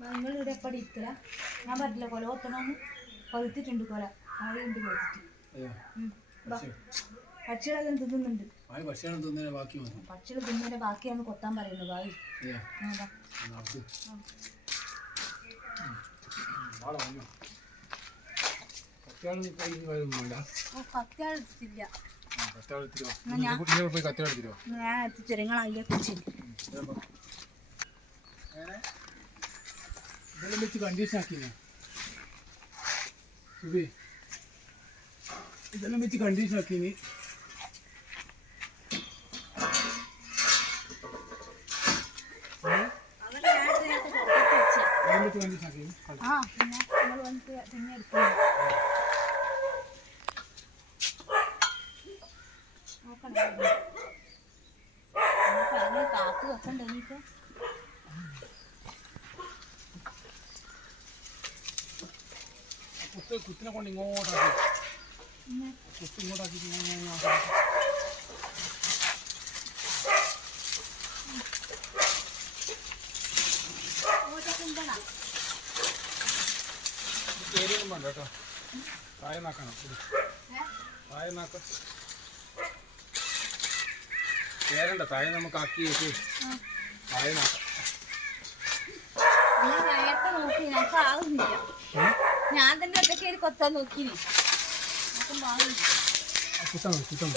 നിങ്ങൾ ഇവിടെ എപ്പടി ഇരിക്കല ഞാൻ പറഞ്ഞില്ല കൊല കൊത്തണമെന്ന് പഴുത്തിട്ടുണ്ട് കൊല ആളുണ്ട് പഴുത്തിട്ട് പക്ഷികളെല്ലാം തിന്നുന്നുണ്ട് പക്ഷികൾ തിന്നതിന്റെ ബാക്കിയാണ് കൊത്താൻ പറയുന്നത് ഭാവി കത്തിയാളെടുത്തില്ല ഞാൻ എത്തിച്ചെരങ്ങളായില്ലേ കുറിച്ച് ഇതെല്ലാം വെച്ച് കണ്ടീഷൻ ആക്കിനെ സുബി ഇതെല്ലാം വെച്ച് കണ്ടീഷൻ ആക്കിനി കണ്ടീഷൻ ആക്കി കാത്തു വെക്കണ്ടേ എനിക്ക് കുത്തിനെ കൊണ്ട് ഇങ്ങോട്ടാക്കി കുത്തി ഇങ്ങോട്ടാക്കി പേരൊന്നും വേണ്ട കേട്ടോ താഴെ നാക്കണം താഴെ നാക്ക പേരണ്ട താഴെ നമുക്ക് ആക്കി വെച്ച് താഴെ നാക്കാം ഞാൻ തന്നെ ഒറ്റ കൊത്താൻ നോക്കി കുത്താൻ കുത്താൻ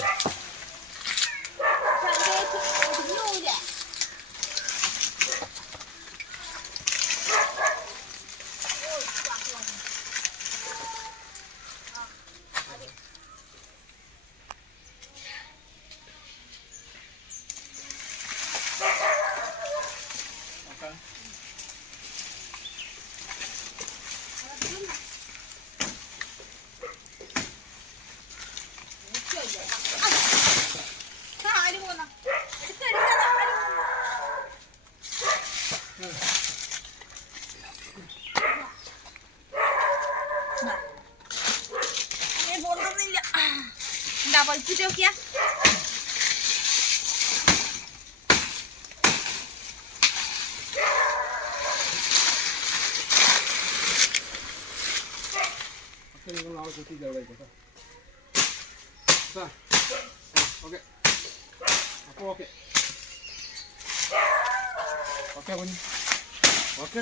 എന്താ വലിച്ചിട്ട് നോക്കിയാ നാളെ കുത്തി ഓക്കെ അപ്പോൾ ഓക്കെ ഓക്കെ കുഞ്ഞ് ഓക്കെ